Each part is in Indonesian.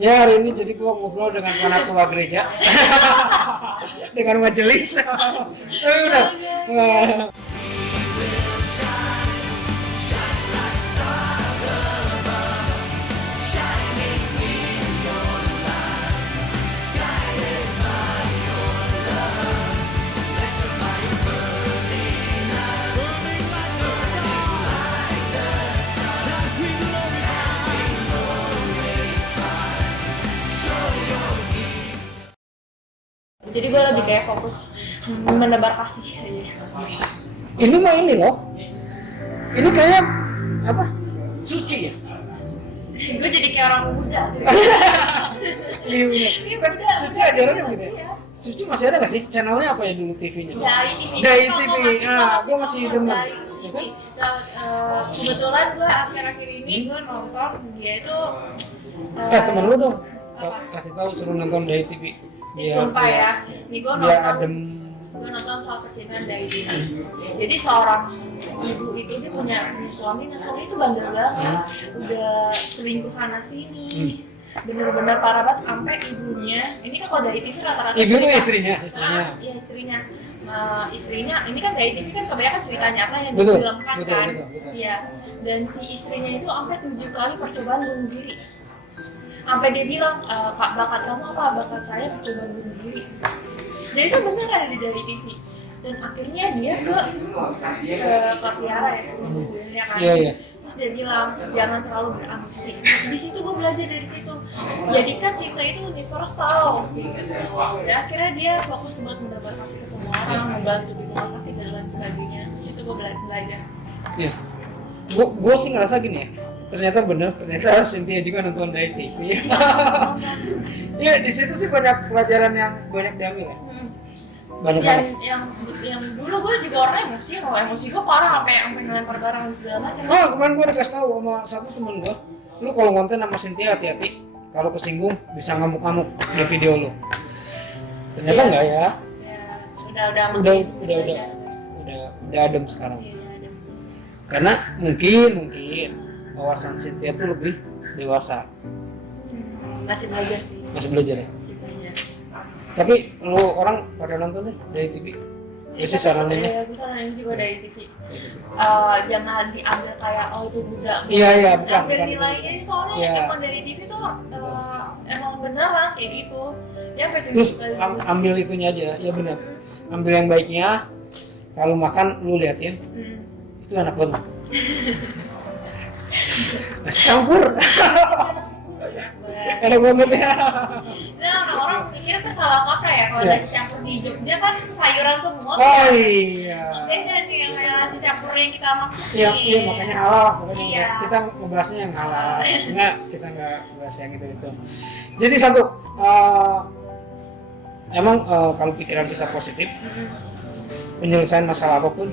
Ya hari ini jadi gua ngobrol dengan anak tua gereja dengan majelis. Tapi udah. Jadi gue lebih kayak fokus menebar kasih aja. Ini mah ini loh. Ini kayaknya apa? Suci ya? Gue jadi kayak orang muda. Iya bener. Iya Kan bener. Suci ajarannya begitu ya? Iya. Suci masih ada nggak sih? Channelnya apa ya dulu TV-nya? Dai TV. Dai TV. Gue masih demen. Dai TV. Kebetulan gue akhir-akhir ini gue nonton dia itu. Temen lu dong. Apa? Kasih tahu suruh nonton Dai TV. Sumpah ya. Ini gue Biar nonton. adem. Gue nonton soal percintaan Dai TV. Jadi seorang ibu itu dia punya suami, nah suami itu bandel banget, udah selingkuh sana sini. Bener-bener parah banget sampai ibunya. Ini kan kalau Dai TV rata-rata Ibu tuh mereka- istrinya. Iya istrinya. Nah, istrinya ini kan Dai TV kan kebanyakan cerita nyata yang Betul, difilmkan betul, kan. betul. Iya. Dan si istrinya itu sampai 7 kali percobaan bunuh diri. Sampai dia bilang, "Pak, bakat kamu apa? Bakat saya percobaan bunuh diri." Dan itu benar ada di Dai TV. Dan akhirnya dia ke Viara ya sebenarnya kan. Iya. Terus dia bilang jangan terlalu berambisi. Di situ gue belajar dari situ. Jadi kan cinta itu universal gitu. Dan akhirnya dia fokus buat mendapat kasih ke semua orang, membantu di rumah sakit dan lain sebagainya. Di situ gue belajar. Iya. Gue sih ngerasa gini ya. Ternyata bener, ternyata Cynthia juga nonton Dai TV. Iya, di situ sih banyak pelajaran yang banyak diambil ya. Banyak banget. Yang dulu gue juga orang emosi, kalau emosi gue parah sampai ngelempar barang dan segala macam. Oh, kemarin gue dikasih tahu sama satu temen gue, lu kalau konten sama Cynthia hati-hati, kalau kesinggung bisa ngamuk-ngamuk di video lu. Ternyata enggak ya. Ya, Udah adem sekarang. Iya, adem. Karena mungkin wawasan Cynthia tuh lebih dewasa. Masih belajar sih. Masih belajar ya. Masih belajar. Tapi lu orang pada nonton deh dari TV. Ya sih saraninnya. Gue saranin juga dari TV. Jangan diambil kayak itu budak. Iya, bukan. Ambil nilainya ini soalnya Iya. emang dari TV tuh emang beneran kayak gitu. Ya kayak Terus 7 kali. ambil itunya aja, ya benar. Ambil yang baiknya. Kalau makan lu liatin, itu enak banget. Nasi campur. Enak banget ya. Nah, orang mikirnya tuh salah kaprah ya kalau Iya. nasi campur di Jogja kan sayuran semua. Oh iya. Beda nih yang kayak nasi campur yang kita maksud. Iya, makanya halal. Makanya Iya. kita ngebahasnya yang halal. Enggak, kita nggak bahas yang itu. Jadi satu, emang kalau pikiran kita positif, penyelesaian masalah apapun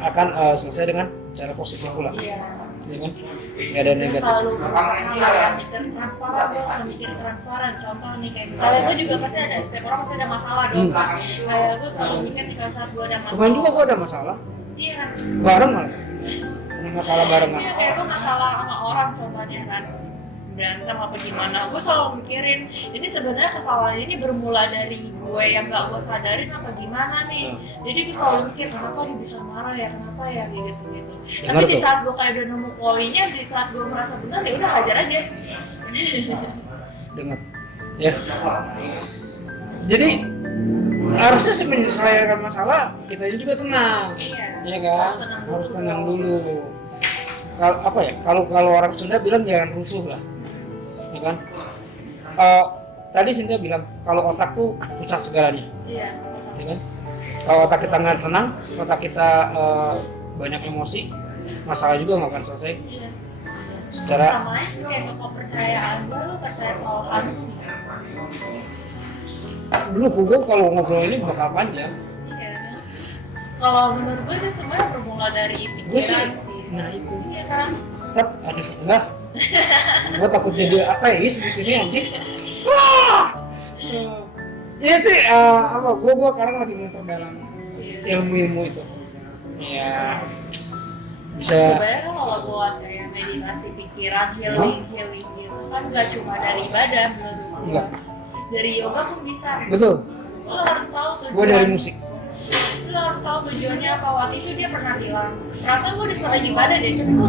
akan selesai dengan cara positif pula. Iya. Ya kan? Nggak ada Gue negatif. selalu berusaha kayak mikir transparan, gue selalu mikir transparan. Contoh nih kayak misalnya gue juga pasti ada, setiap orang pasti ada masalah dong. Kayak gue selalu mikir nih kalau saat gue ada masalah. Kemarin juga gue ada masalah, Iya. bareng malah. Ada masalah barengan. Iya kayak gue masalah sama orang contohnya kan, berantem apa gimana. Gue selalu mikirin ini sebenarnya kesalahan ini bermula dari gue yang gak gue sadarin apa gimana nih. Jadi gue selalu mikir kenapa dia bisa marah ya, kenapa ya kayak gitu. Tapi di saat gue kayak udah nemu poinnya, di saat gue merasa benar ya udah hajar aja. Dengar, ya. Jadi harusnya sih menyelesaikan masalah kita juga tenang, ya kan? Harus tenang dulu. Kalau apa ya? Kalau orang Sunda bilang jangan rusuh lah, ya kan? Tadi Cynthia bilang kalau otak tuh pusat segalanya, Iya. ya kan? Kalau otak kita nggak tenang, otak kita banyak emosi, masalah juga nggak akan selesai. Iya. Secara Sama aja kayak kepercayaan gue, lu percaya soal hantu. dulu gue kalau ngobrol ini bakal panjang. Iya. Kalau menurut gue itu semuanya bermula dari Gue sih, pikiran sih. nah itu. Iya kan? Aduh, enggak. Gue takut jadi ateis di sini anjing. Wah. Iya sih, gue sekarang lagi memperdalam ilmu itu. Ya, bisa. Sebenarnya kan kalau buat kayak meditasi pikiran, healing gitu. kan nggak cuma dari ibadah menurut gue. Iya. Dari yoga pun bisa. Betul. Lo harus tahu tujuan. Gue dari musik. Lo harus tahu tujuannya apa. Waktu itu dia pernah bilang, perasaan gue sering ibadah deh, tapi gue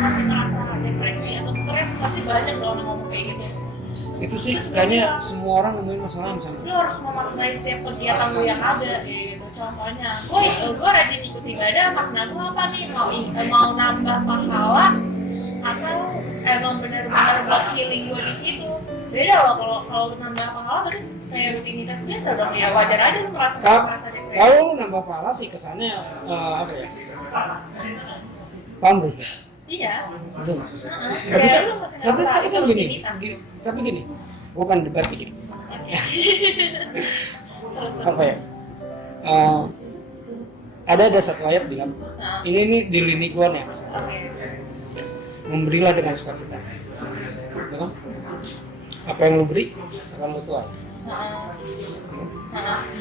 masih merasa depresi atau stres, pasti banyak loh orang ngomong kayak gitu. Itu sih kayaknya semua orang nemuin masalah yang sama. Lo harus memaknai setiap kegiatan lo yang ada, gitu. Contohnya, gue rajin ikut ibadah, makna lo apa nih? Mau nambah pahala atau emang benar-benar buat healing gue di situ? Beda loh kalau nambah pahala berarti kayak rutinitas biasa dong, ya wajar aja lo merasa depresi. Kalau lu nambah pahala sih kesannya apa ya? Pamrih. Iya. Betul. Kayak lu masih Tapi ngerasa itu kan gini, rutinitas. tapi gini, gue kan debat dikit. Terus. Apa ya? Ada satu ayat bilang, ini nih di lini gue nih, Oke. memberilah dengan sukacita. Betul? Apa yang lu beri akan lu tuai.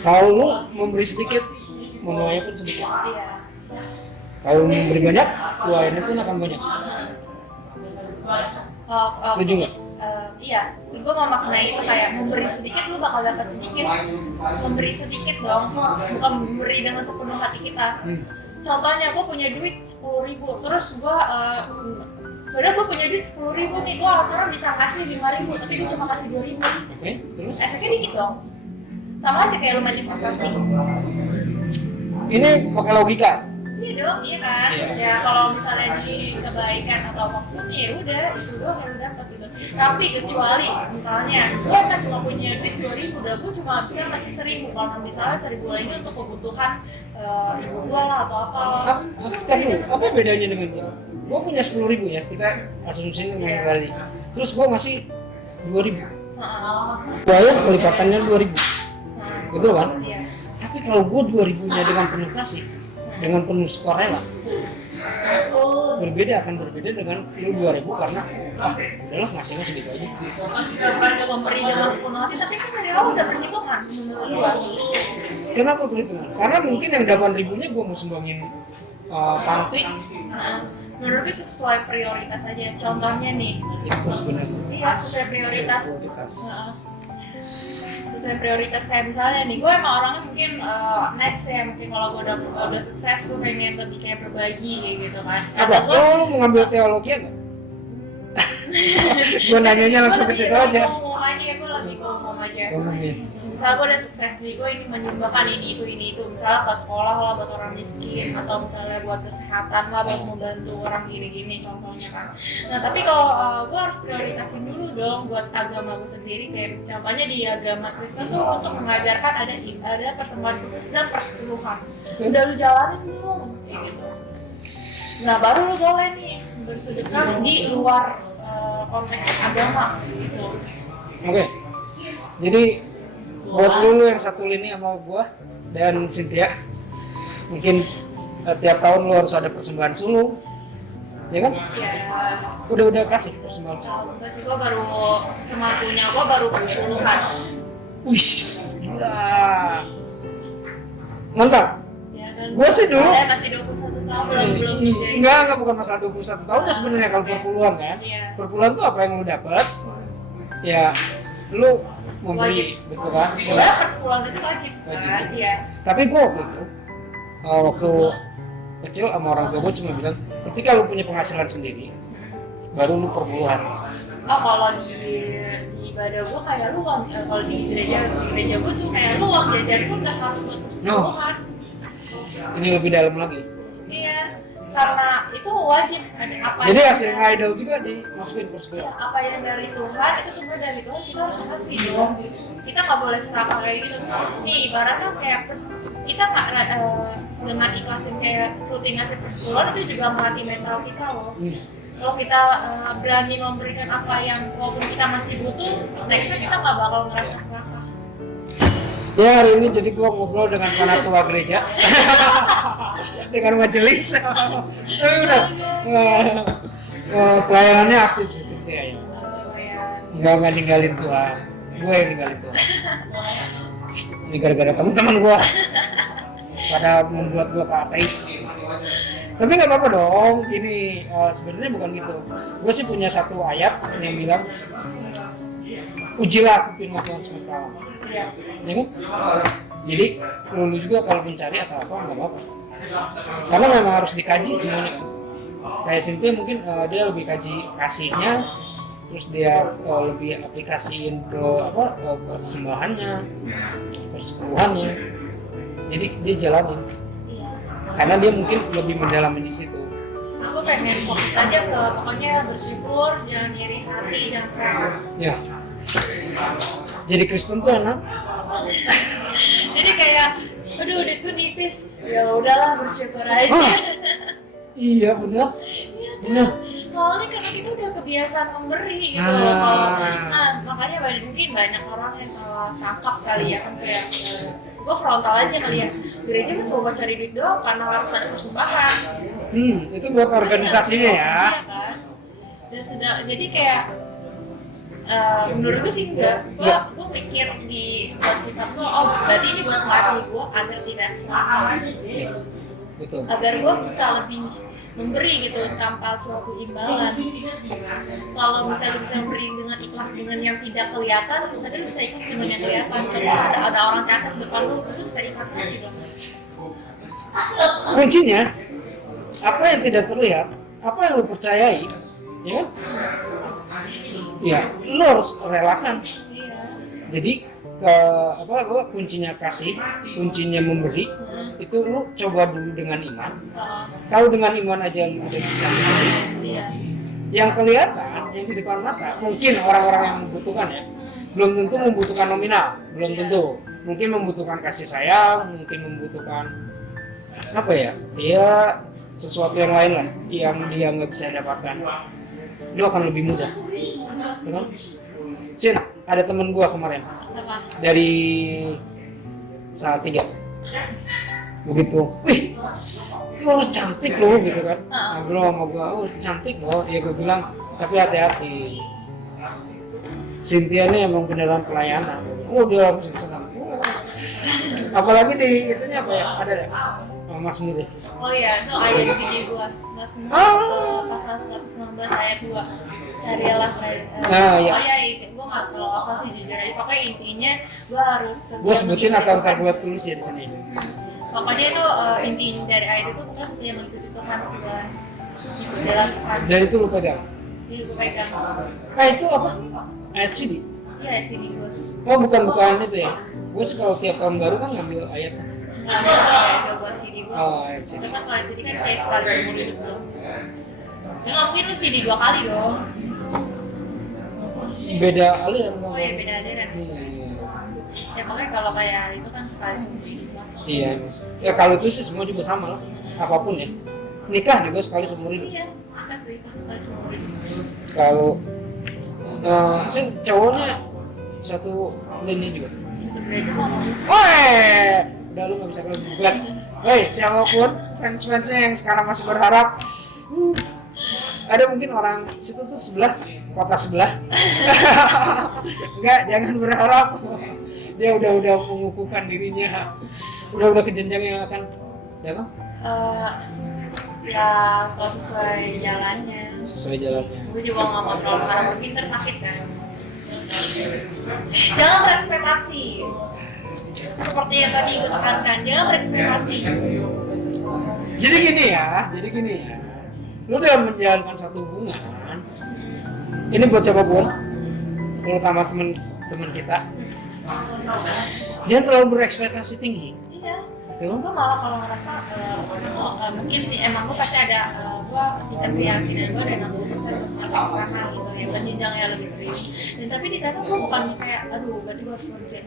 Kalau lu memberi sedikit, menuainya pun sedikit. Iya. Kalau lu memberi banyak, tuainya pun akan banyak. Setuju nggak? Iya, gue mau maknai itu kayak memberi sedikit lu bakal dapat sedikit. Memberi sedikit dong, bukan memberi dengan sepenuh hati kita. Contohnya gue punya duit 10.000, terus gue sebenarnya gue punya duit 10.000 nih, gue aturan bisa kasih 5.000, tapi gue cuma kasih 2.000. Oke, terus? Efeknya dikit dong. Sama aja kayak lu main investasi. Ini pakai logika. Iya dong, iya kan. Iya. Ya kalau misalnya di kebaikan atau apapun ya udah itu doang yang lu dapat gitu. Tapi kecuali misalnya gue emang cuma punya duit 2.000, udah gue cuma bisa ngasih 1.000. Kalau misalnya 1.000 lagi untuk kebutuhan ibu gue lah atau apa. Apa bedanya dengan kita? Gue punya 10.000 ya, kita asumsiin dengan tadi. Terus gue ngasih 2.000. Bayar pelipatannya 2.000. Betul kan? Iya. Tapi kalau gue 2.000-nya dengan penuh kasih, dengan penuh sukarela, akan berbeda dengan lu 2.000 karena udahlah ngasihnya segitu aja. Memberi dengan sepenuh hati, tapi kan dari awal udah perhitungan menurut gua. Kenapa perhitungan? Karena mungkin yang 8.000-nya gue mau sumbangin panti. Menurut gue sesuai prioritas aja. Contohnya nih. Itu sebenarnya. Iya, sesuai prioritas. Sesuai prioritas kayak misalnya nih, gue emang orangnya mungkin next ya, mungkin kalau gue udah sukses gue pengen lebih kayak berbagi kayak gitu kan. Apa? Lo mau ngambil teologi nggak? Gue nanyanya langsung ke situ aja. Gue lebih ngomong aja. Misal gue udah sukses nih, gue ingin menyumbangkan ini itu. Misalnya ke sekolah lah buat orang miskin, atau misalnya buat kesehatan lah, buat membantu orang gini-gini contohnya kan. Nah tapi kalau gue harus prioritasin dulu dong buat agama gue sendiri. Kayak contohnya di agama Kristen tuh untuk mengajarkan ada persembahan khusus dan persepuluhan. Udah lu jalanin belum? Nah baru lu boleh nih bersedekah di luar konteks agama gitu. Oke. Jadi buat lu yang satu lini sama gua dan Cynthia, mungkin tiap tahun lu harus ada persembahan sulung, ya kan? Ya. Udah kasih persembahan sulung. Enggak sih, gua baru semampunya gua baru persepuluhan. Wih, gila. Mantap. Ya kan. Gua sih dulu masih 21 tahun belum juga. Enggak bukan masalah 21 tahun ya sebenarnya kalau perpuluhan kan. Iya. Perpuluhan tuh apa yang lu dapat? Ya, lu memberi, betul kan? Sebenarnya persepuluhan itu wajib kan? Iya. Tapi gue waktu kecil sama orang tua gue cuma bilang, ketika lu punya penghasilan sendiri, baru lu perpuluhan. Oh kalau di ibadah gue kayak lu uang, kalau di gereja gue tuh kayak lu uang jajan pun udah harus buat persepuluhan. Ini lebih dalam lagi. Iya. Karena itu wajib ada apa. Jadi hasil idol juga dimasukin persepuluhan. Ya, apa yang dari Tuhan itu semua dari Tuhan, kita harus kasih dong. Kita nggak boleh serakah kayak gitu. Nih ibaratnya kayak kita nggak dengan ikhlasin kayak rutin ngasih persepuluhan itu juga melatih mental kita loh. Kalau kita berani memberikan apa yang walaupun kita masih butuh, nextnya kita nggak bakal ngerasa serakah. Ya hari ini jadi gua ngobrol dengan panatua gereja, dengan majelis. Tapi udah pelayanannya aktif sih Cynthia ya. Nggak ninggalin Tuhan, gue yang ninggalin Tuhan. Ini gara-gara teman-teman gua pada membuat gua ke ateis. Tapi nggak apa-apa dong. Ini sebenarnya bukan gitu. Gue sih punya satu ayat yang bilang, ujilah aku firman Tuhan semesta alam. Iya. Ya kan? Jadi lu juga kalau mencari atau apa nggak apa-apa. Karena memang harus dikaji semuanya kan. Kayak Cynthia mungkin dia lebih kaji kasihnya, terus dia lebih aplikasiin ke persembahannya, persepuluhannya. Jadi dia jalanin. Iya. Karena dia mungkin lebih mendalami di situ. Aku pengen fokus aja ke pokoknya bersyukur, jangan iri hati, jangan serah. Ya. Jadi Kristen tuh enak. Jadi kayak, aduh duitku nipis, ya udahlah bersyukur aja. Iya benar. Benar. Soalnya karena kita udah kebiasaan memberi gitu loh. Nah makanya mungkin banyak orang yang salah tangkap kali ya kan kayak gue frontal aja kali ya. Gereja kan coba cari duit doang karena harus ada persembahan. Itu buat organisasinya ya. Iya kan. Jadi kayak menurut gue sih enggak. Gue mikir di buat sifat gue, oh berarti ini buat melatih gue agar tidak serakah. Betul. Agar gue bisa lebih memberi gitu tanpa suatu imbalan. Kalau misalnya bisa memberi dengan ikhlas dengan yang tidak kelihatan, berarti bisa ikhlas dengan yang kelihatan. Coba ada orang catat depan lu, itu bisa ikhlas gitu. Kuncinya apa yang tidak terlihat, apa yang lu percayai, ya kan? Ya, lu harus relakan. Iya. Jadi kuncinya kasih, kuncinya memberi, itu lu coba dulu dengan iman. Kalau dengan iman aja lu udah bisa memberi. Iya. Yang kelihatan, yang di depan mata, mungkin orang-orang yang membutuhkan ya, belum tentu membutuhkan nominal, belum tentu. Mungkin membutuhkan kasih sayang, mungkin membutuhkan apa ya? Ya sesuatu yang lain lah, yang dia nggak bisa dapatkan. Itu akan lebih mudah. Benar? Cin, ada temen gua kemarin. Apa? Dari Salatiga. Begitu, wih, itu harus cantik loh gitu kan. Ngobrol sama gua, oh cantik loh. Ya gua bilang, tapi hati-hati. Cynthia ini emang beneran pelayanan. Oh dia harus senang. Apalagi di itunya apa ya? Ada deh. Mas Mudi. Oh iya, itu ayat video gua. Mas Mudi pasal 119 ayat 2. Carilah iya. Oh iya, gua nggak tahu apa sih jujur aja. Pokoknya intinya gua harus. Gua sebutin atau ntar gua tulis ya di sini. Pokoknya itu inti dari ayat itu pokoknya setia mengikuti Tuhan segala jalan Tuhan. Dan itu lu pegang. Iya gua pegang. Itu apa? Ayat CD. Iya ayat CD gua. Oh bukan itu ya. Gua sih kalau tiap tahun baru kan ngambil ayatnya. Nggak ada buat CD gua. Oh ayat CD. Itu kan kalau CD kan kayak sekali seumur hidup dong. Ya nggak mungkin lu CD 2 kali dong. Beda aliran kan? Oh iya beda aliran. Ya pokoknya kalau kayak itu kan sekali seumur hidup lah. Iya. Ya kalau itu sih semua juga sama lah. Apapun ya. Nikah juga sekali seumur hidup. Iya, kita sih sekali seumur hidup. Kalau sih cowoknya satu lini juga. Satu gereja mau Udah lu nggak bisa kegugat. Hei, siapapun fans-fansnya yang sekarang masih berharap, ada mungkin orang situ tuh sebelah, kota sebelah. Enggak, jangan berharap. Dia udah mengukuhkan dirinya, udah ke jenjang yang akan datang. Ya kalau sesuai jalannya. Sesuai jalannya. Gue juga nggak mau terlalu harap lebih tersakit kan. Jangan berekspektasi. Seperti yang tadi gue tekankan, jangan berekspektasi. Jadi gini ya. Lu dalam menjalankan satu hubungan, ini buat siapapun, terutama teman kita, jangan terlalu berekspektasi tinggi. Iya. Gue malah kalau ngerasa mungkin sih emang gue pasti ada gue tingkat keyakinan gue ada 60% pasangan gitu ya berjenjang yang lebih serius. Dan tapi di sana gue bukan kayak aduh berarti gue harus kerja.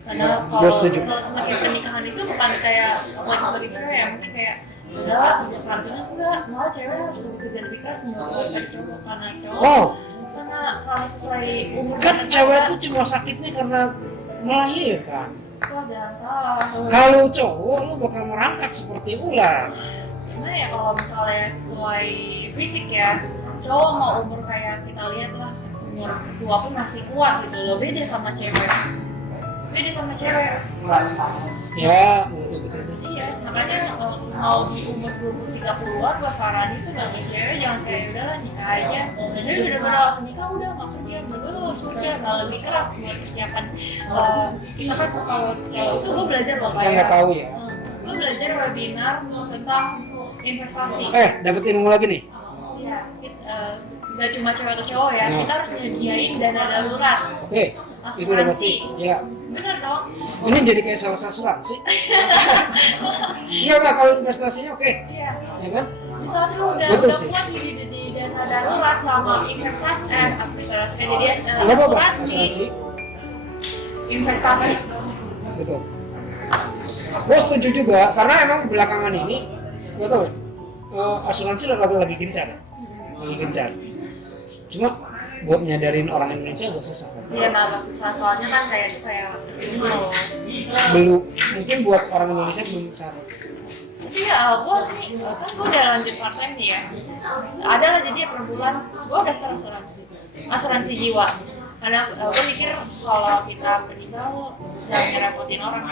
Karena kalau semakin pernikahan itu bukan kayak apalagi sebagai cewek ya mungkin kayak udah kerja sampingan enggak, malah cewek harus bekerja lebih keras menurut cowok karena cowok karena kalau sesuai umur kan cewek itu cuma sakitnya karena melahirkan. Wah jangan salah. Kalau cowok lu bakal merangkak seperti ular. Karena ya kalau misalnya sesuai fisik ya cowok mau umur kayak kita lihat lah umur tua pun masih kuat gitu loh, beda sama cewek. Ya, Ya, iya, makanya mau di umur 20-30an gue saranin tuh bagi cewek jangan kayak udahlah nikah aja. Dia bener-bener langsung nikah udah nggak kerja, gue harus kerja malah lebih keras buat persiapan. Kita kan kalau itu gue belajar loh Yang nggak tahu ya. Gue belajar webinar tentang investasi. Dapat ilmu lagi nih. Iya, nggak cuma cewek atau cowok ya, kita harus nyediain dana darurat. Oke. Itu udah pasti. Ya. Bener dong. Ini jadi kayak salah satu asuransi. Iya nggak kalau investasinya oke. Iya. Ya kan? Misalnya lu udah kuat di dana darurat sama investasi, jadi asuransi, investasi. Betul. Gue setuju juga karena emang belakangan ini, gue tau ya, asuransi lagi gencar ya, lagi gencar. Cuma buat nyadarin orang Indonesia agak susah kan? Iya, agak susah soalnya kan kayak belum, mungkin buat orang Indonesia belum sadar. Tapi ya, gue udah lanjut part time nih ya. Ada lah jadi per bulan gue daftar asuransi jiwa. Karena gue mikir kalau kita meninggal jangan ngerepotin orang.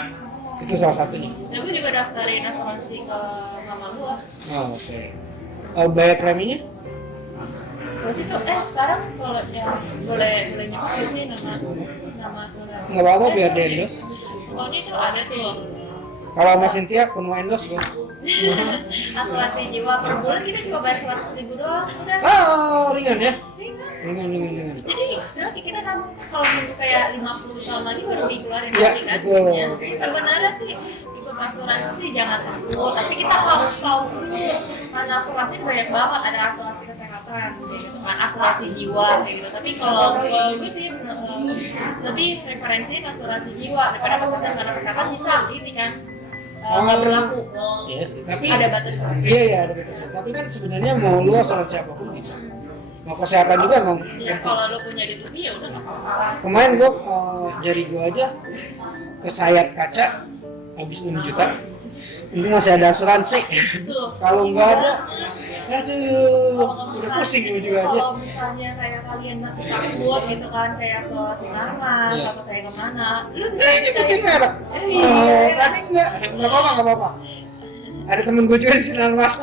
Itu salah satunya. Ya gue juga daftarin asuransi ke mama gue. Oh, oke. Bayar preminya? Waktu itu sekarang kalau ya boleh nyebut sih nama asuransi. Nggak apa-apa biar di endorse. Pokoknya itu ada tuh. Kalau sama Cynthia penuh endorse gue. Asuransi jiwa per bulan kita cuma bayar 100.000 doang udah. Oh, ringan ya? Ringan. Jadi sebenarnya kita nabung kalau nunggu kayak 50 tahun lagi baru dikeluarin ya, lagi kan. betul. Sebenarnya sih ikut asuransi sih jangan takut, tapi kita harus tahu dulu karena asuransi banyak banget, ada asuransi kesehatan kayak gitu kan, asuransi jiwa kayak gitu. Tapi kalau gue sih lebih referensiin asuransi jiwa daripada kesehatan, karena kesehatan bisa ini kan nggak berlaku. Iya sih, tapi ada batasnya. Iya ada batasnya. Tapi kan sebenarnya mau lu asuransi apapun bisa. Mau kesehatan juga emang. Ya kalau lu punya duit lebih ya udah nggak apa-apa. Kemarin gua jari gua aja kesayat kaca habis 6 juta. Ini masih ada asuransi. Kalau nggak ada, udah pusing gua juga aja. Kalau misalnya kayak kalian masih takut gitu kan, kayak ke Sinarmas atau kayak kemana, lu bisa nyebutin merek. Tadi nggak apa-apa. Ada temen gue juga di Sinarmas.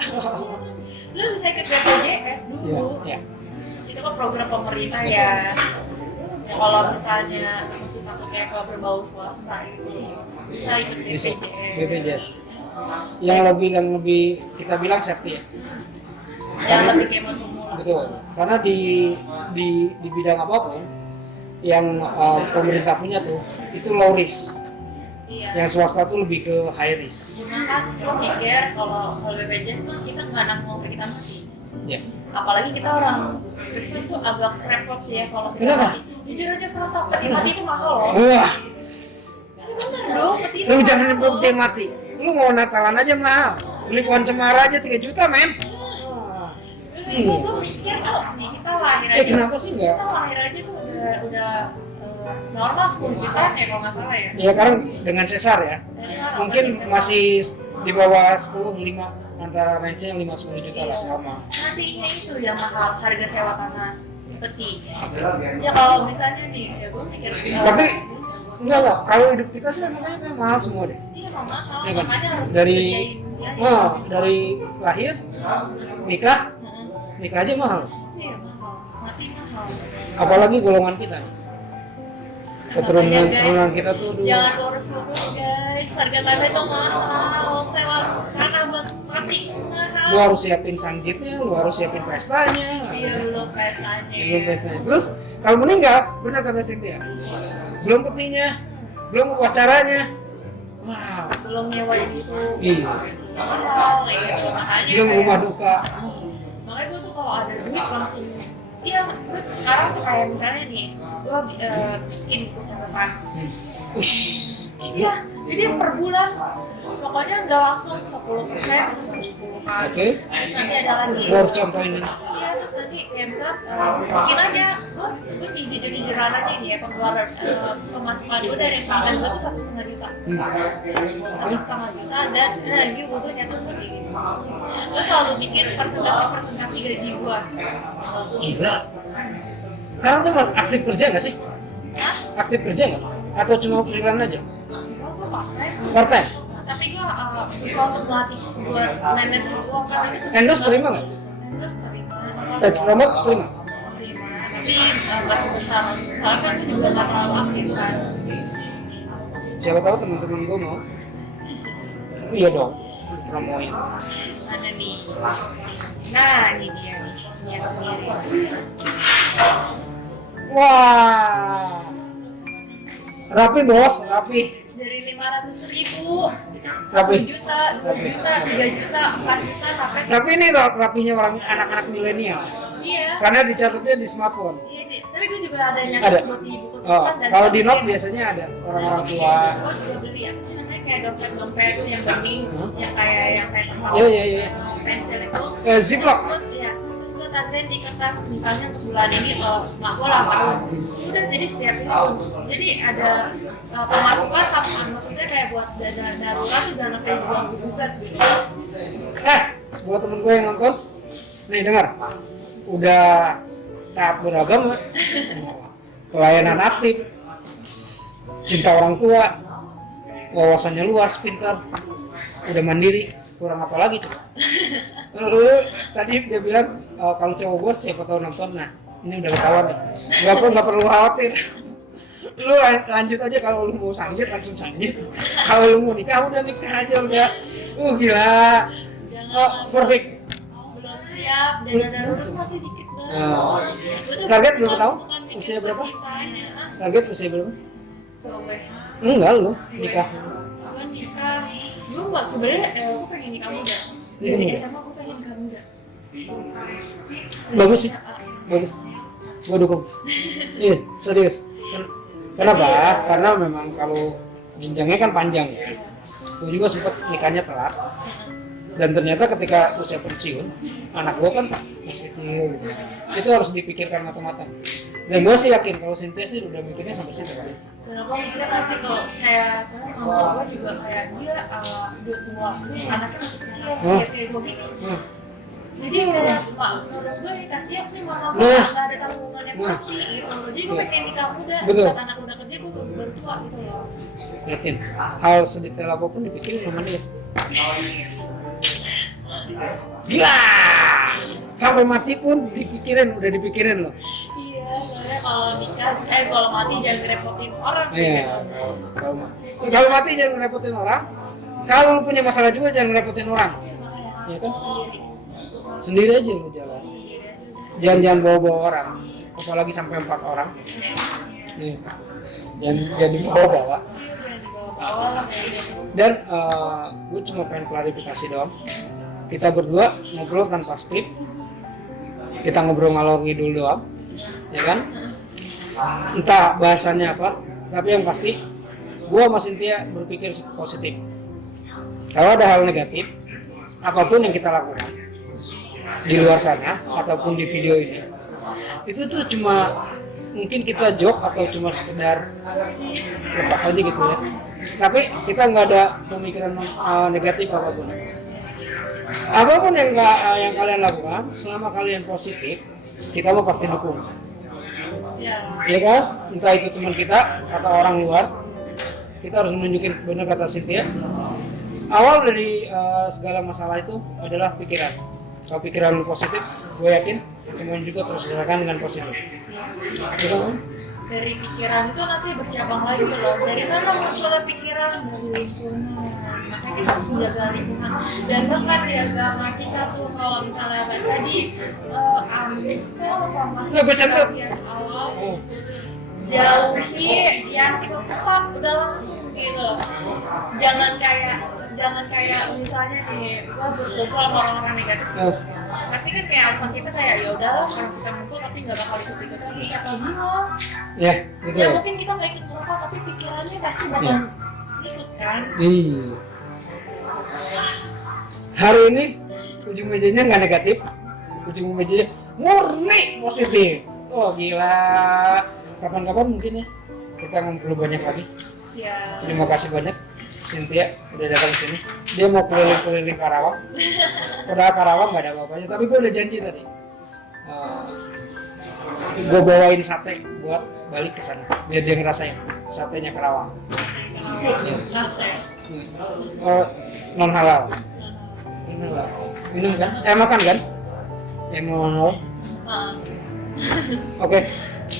Lu bisa ikut BPJS dulu. Iya. Itu kan program pemerintah ya. Ya kalau misalnya masih takut kayak ke berbau swasta itu bisa ikut BPJS. Yang lebih kita bilang safety ya. Yang lebih kayak buat pemula. Betul. Karena di bidang apapun yang pemerintah punya tuh itu low risk. Iya. Yang swasta tuh lebih ke high risk. Cuma kan lo mikir kalau BPJS kan kita nggak nanggung kayak kita mati. Ya. Apalagi kita orang Kristen tuh agak repot ya kalau kita mati. Jujur aja kalau peti mati itu mahal loh. Wah. Bener dong, peti itu. Lu jangan nyebut peti mati. Lu mau Natalan aja mahal. Beli pohon cemara aja 3 juta, men. Gue mikir tuh, nih kita lahir aja. Kenapa sih enggak? Kita lahir aja tuh udah normal 10 jutaan ya kalau nggak salah ya. Ya sekarang dengan sesar ya. Mungkin masih di bawah 10, 5 antara range 5-10 juta lah normal. Nantinya itu yang mahal, harga sewa tanah peti. Ya kalau misalnya nih, ya gue mikir. Tapi enggak lah, kalau hidup kita sih makanya kan mahal semua deh. Iya mahal, Ya kan? makanya harus dari disediain dari lahir, nikah aja mahal. Iya mahal, mati mahal. Apalagi golongan kita. Keturunan kita tuh dulu. Jangan boros dulu guys, harga tanah itu mahal, sewa tanah buat mati mahal. Lu harus siapin sanggitnya, lu harus siapin pestanya. Iya belum pestanya. Belum pestanya. Terus kalau meninggal, benar kata Cynthia, belum petinya, belum upacaranya. Wow. Belum nyewa itu. Iya. Mahal, gitu makanya. Belum rumah duka. Makanya gue tuh kalau ada duit langsung. Iya, gue sekarang tuh kayak misalnya nih, gue bikin buku catatan. Iya, jadi per bulan pokoknya udah langsung 10%, 10 kali. Oke. Terus nanti ada lagi. Baru contoh ini. Iya, terus nanti kayak misal bikin aja, gue jujur aja nih ya pengeluaran pemasukan gue dari makan gue tuh 1,5 juta. 1,5 juta dan lagi gue tuh nyatur buat kayak gitu. Gue selalu bikin presentasi gaji gue. Gila. Sekarang tuh aktif kerja nggak sih? Hah? Aktif kerja nggak? Atau cuma freelance aja? Gue part-time. Part time? tapi gue berusaha untuk melatih buat manage uang kan itu. Endorse terima nggak? Endorse terima. Promote terima? Tapi nggak sebesar, soalnya kan gue juga nggak terlalu aktif kan. Siapa tahu teman-teman gue mau. Iya dong, promoin. Mana nih? Nah, ini dia nih, niat sendiri. Wah, rapi bos, rapi. Dari 500.000, 1 Rapi. juta, 2 juta, 3 juta, 4 juta sampai. Tapi ini rapinya orang anak-anak milenial. Iya. Karena dicatatnya di smartphone. Iya nih. Tapi gue juga ada yang Ada. nyatet buat di buku Oh, catatan dan kalau gue di note bikin- biasanya ada dan orang-orang gue bikin, tua. gue juga beli apa sih namanya kayak dompet yang bening, yang kayak tempat Iya. pensil itu. Ziploc. Terus gue taruhin di kertas, misalnya untuk bulan ini mak gue ulang tahun. Udah jadi setiap itu, jadi ada pemasukan sama maksudnya kayak buat dana darurat tuh dana kayak buat gugat gitu. Buat temen gue yang nonton, nih dengar, udah tahap beragama, pelayanan aktif, cinta orang tua, wawasannya luas, pintar, udah mandiri, kurang apa lagi coba? Lalu tadi dia bilang kalau cowok gue siapa tahu nonton, nah ini udah ketahuan nih, nggak perlu khawatir. Lu lanjut aja kalau lu mau sanjit langsung sanjit, kalau lu mau nikah udah nikah aja udah, gila, perfect. Belum siap, dana darurat masih dikit banget. Target berapa tahun? Usia berapa? Target usia berapa? Coba gue. Enggak lu nikah. Gue nikah. Gue nggak sebenarnya gue pengen nikah muda. Dari SMA gue pengen nikah muda. Bagus sih, bagus. Gue dukung. Iya, serius. Kenapa? Karena memang kalau jenjangnya kan panjang ya. Gue juga sempat nikahnya telat. Dan ternyata ketika usia pensiun, anak gue kan masih kecil gitu. Itu harus dipikirkan matang-matang. Dan gue sih yakin kalau Cynthia sih udah mikirnya sampai situ kali. Dan aku mikir nanti kalau kayak sama mama gue juga kayak dia udah tua, terus anaknya masih kecil, kayak gue gini. Jadi kayak menurut gue nih kasihan nih mama gue nggak ada tanggungan yang pasti gitu. Jadi gue pengen nikah muda, saat anak udah kerja gue baru tua gitu loh. Yakin, hal sedetail apapun dipikirin sama dia. Gila, sampai mati pun udah dipikirin loh. Iya, soalnya kalau nikah, kalau mati jangan ngerepotin orang. Iya. Kalau mati jangan ngerepotin orang. Kalau lu punya masalah juga jangan ngerepotin orang. Iya kan? Sendiri aja lu jalan. Jangan bawa orang. Apalagi sampai 4 orang. Nih. Jangan dibawa-bawa. Dan gue cuma pengen klarifikasi doang. Kita berdua ngobrol tanpa skrip. Kita ngobrol ngalor ngidul doang. Ya kan? Entah bahasanya apa, tapi yang pasti gue sama Cynthia berpikir positif. Kalau ada hal negatif, apapun yang kita lakukan di luar sana ataupun di video ini, itu tuh cuma mungkin kita joke atau cuma sekedar lepas aja gitu ya. Tapi kita nggak ada pemikiran negatif apapun. Apapun yang kalian lakukan, selama kalian positif, kita mau pasti dukung. Ya kan? Entah itu teman kita atau orang luar, kita harus menunjukin, benar kata Cynthia. Awal dari segala masalah itu adalah pikiran. Kalau pikiran lu positif, gue yakin semuanya juga terus dilakukan dengan positif. Gitu kan? Dari pikiran itu nanti bercabang lagi loh. Dari mana munculnya pikiran? Dari lingkungan. Makanya kita harus menjaga lingkungan. Dan bahkan di agama kita tuh kalau misalnya baca di Amsal apa masuk bagian awal, jauhi yang sesat, udah langsung gitu. Jangan kayak misalnya nih, gua berkumpul sama orang-orang negatif. Pasti kan kayak alasan kita kayak ya udahlah kalau kita ngumpul tapi nggak bakal ikut-ikutan, siapa bilang? Ya, gitu. Ya mungkin kita nggak ikut merokok tapi pikirannya pasti bakal ikut kan? Iya. Hari ini ujung mejanya nggak negatif, ujung mejanya murni positif. Oh gila. Kapan-kapan mungkin ya kita ngobrol banyak lagi. Siap. Terima kasih banyak Cynthia udah datang ke sini. Dia mau keliling-keliling Karawang. Padahal Karawang nggak ada apa-apanya, tapi gue udah janji tadi. Gue bawain sate buat balik ke sana, biar dia ngerasain satenya Karawang. Sate. Non halal. Minum kan? Makan kan? Yang non halal. Oke,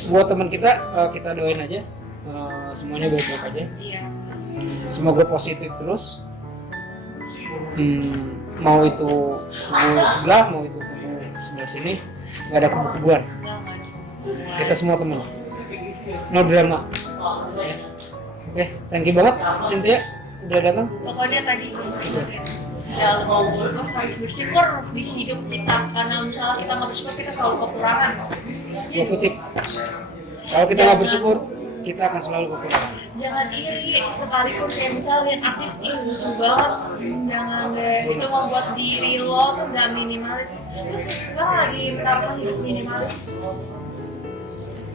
buat teman kita, kita doain aja semuanya baik-baik aja. Iya. Semoga positif terus. Mau itu kubu sebelah, mau itu kubu sebelah sini, nggak ada kubu-kubuan. Kita semua teman. No drama. Oke, thank you banget Cynthia udah datang. Pokoknya tadi dalam gue harus bersyukur di hidup kita, karena misalnya kita nggak bersyukur kita selalu kekurangan. Gue kutip, kalau kita nggak bersyukur kita akan selalu kekurangan. Jangan iri, sekalipun kayak misalnya lihat artis lucu banget, jangan deh, itu membuat diri lo tuh gak minimalis. Terus sekarang lagi menerapkan hidup minimalis.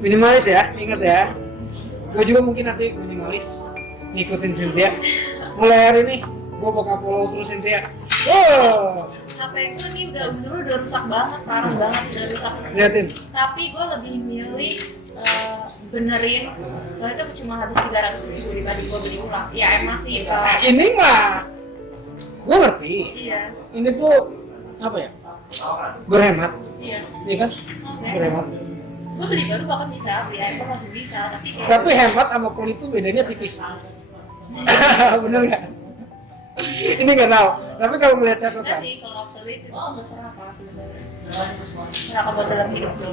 Minimalis ya, ingat ya. Gue juga mungkin nanti minimalis, ngikutin Cynthia. Mulai hari ini gue bakal follow terus Cynthia. HP gue nih udah rusak banget, parah banget, udah rusak. Liatin. Tapi gue lebih milih benerin, soalnya itu cuma habis 300.000 dibanding gue beli ulang. Ya masih Ini mah, gue ngerti. iya. Ini tuh apa ya? Berhemat, Iya. iya kan? Berhemat. Gue beli baru bahkan bisa, ya Apple masih bisa, tapi kayak Tapi hemat sama pelit itu bedanya tipis. Bener nggak? Ini nggak tahu. Tapi kalau melihat enggak catatan, sih, kalau pelit itu kan berserakah sebenarnya. Serakah dalam hidup lo.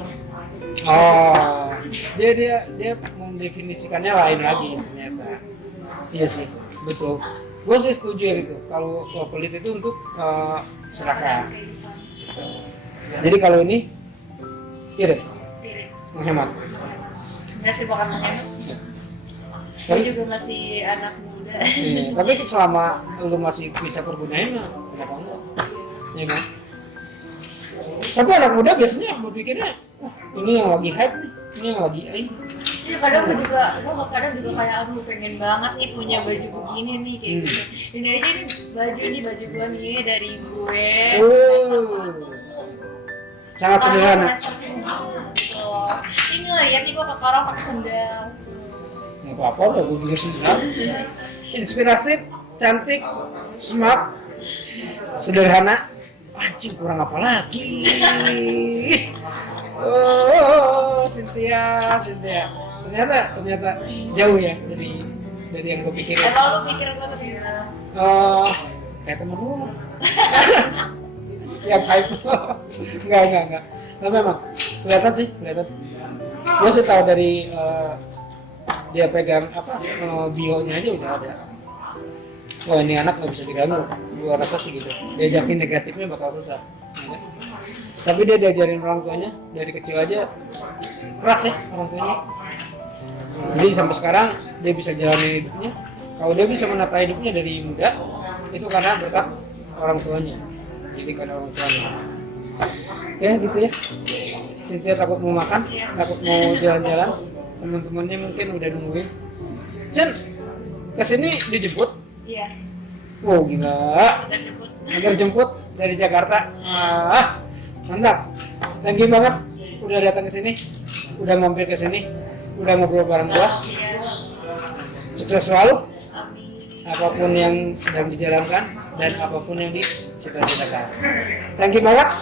oh, dia mendefinisikannya lain lagi ternyata. Iya sih, betul. Gue sih setuju ya gitu. Kalau pelit itu untuk serakah. Jadi kalau ini, iya deh, menghemat. Enggak sih, bukan menghemat. Gue juga masih anak muda. Tapi selama lu masih bisa pergunain, kenapa enggak? Ya kan? Tapi anak muda biasanya berpikirnya, ini yang lagi hype nih, ini yang lagi ini. Iya, kadang gue kadang juga kayak aduh pengen banget nih punya baju begini nih kayak gitu. Ini aja nih baju gue nih dari gue semester 1. Sangat sederhana. Semester 7 gitu. Ini lihat nih gue ke Karang pakai sendal. Nggak apa-apa, udah gue juga sendal. Inspiratif, cantik, smart, sederhana. Anjing, kurang apa lagi? Oh, Cynthia. Ternyata jauh ya dari yang gue pikirin. Emang lu mikir gue tuh gimana? Kayak temen lu. Yang hype. Enggak. Tapi memang kelihatan. Gue sih tahu dari dia pegang bio-nya aja udah ada. Wah, ini anak nggak bisa diganggu. Gue rasa sih gitu. Diajakin negatifnya bakal susah. Ya. Tapi dia diajarin orang tuanya dari kecil aja keras ya orang tuanya. Jadi sampai sekarang dia bisa jalani hidupnya. Kalau dia bisa menata hidupnya dari muda, itu karena berkat orang tuanya. Jadi karena orang tuanya. Ya gitu ya. Cynthia takut mau makan, takut mau jalan-jalan. Teman-temannya mungkin udah nungguin. Cen, kesini dijemput? Iya. Wow, gila. Antar jemput dari Jakarta. Mantap. Thank you banget udah datang ke sini, udah mampir ke sini, udah ngobrol bareng gua. Iya. Sukses selalu. Amin. Apapun yang sedang dijalankan dan apapun yang dicita-citakan. Thank you banget.